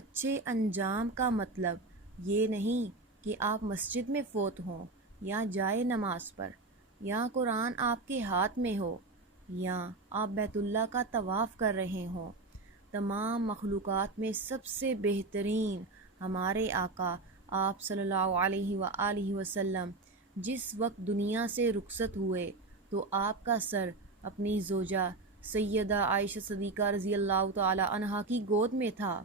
اچھے انجام کا مطلب یہ نہیں کہ آپ مسجد میں فوت ہوں یا جائے نماز پر، یا قرآن آپ کے ہاتھ میں ہو، یا آپ بیت اللہ کا طواف کر رہے ہوں۔ تمام مخلوقات میں سب سے بہترین ہمارے آقا آپ صلی اللہ علیہ وآلہ وسلم جس وقت دنیا سے رخصت ہوئے تو آپ کا سر اپنی زوجہ سیدہ عائشہ صدیقہ رضی اللہ تعالی عنہا کی گود میں تھا۔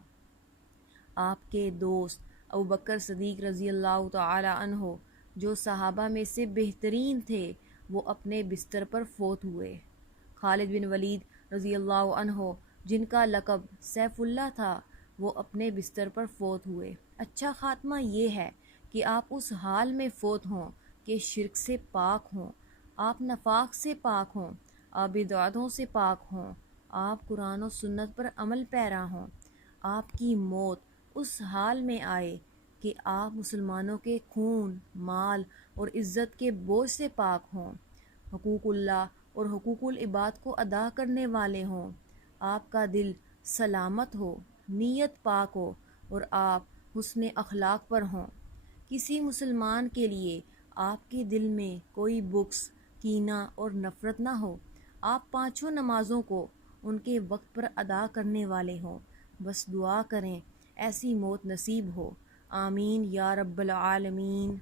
آپ کے دوست ابوبکر صدیق رضی اللہ تعالی عنہ جو صحابہ میں سے بہترین تھے، وہ اپنے بستر پر فوت ہوئے۔ خالد بن ولید رضی اللہ عنہ جن کا لقب سیف اللہ تھا، وہ اپنے بستر پر فوت ہوئے۔ اچھا خاتمہ یہ ہے کہ آپ اس حال میں فوت ہوں کہ شرک سے پاک ہوں، آپ نفاق سے پاک ہوں، آپ بدعتوں سے پاک ہوں، آپ قرآن و سنت پر عمل پیرا ہوں۔ آپ کی موت اس حال میں آئے کہ آپ مسلمانوں کے خون، مال اور عزت کے بوجھ سے پاک ہوں، حقوق اللہ اور حقوق العباد کو ادا کرنے والے ہوں، آپ کا دل سلامت ہو، نیت پاک ہو اور آپ حسن اخلاق پر ہوں۔ کسی مسلمان کے لیے آپ کے دل میں کوئی بغض، کینہ اور نفرت نہ ہو، آپ پانچوں نمازوں کو ان کے وقت پر ادا کرنے والے ہوں۔ بس دعا کریں ایسی موت نصیب ہو۔ آمین یا رب العالمین۔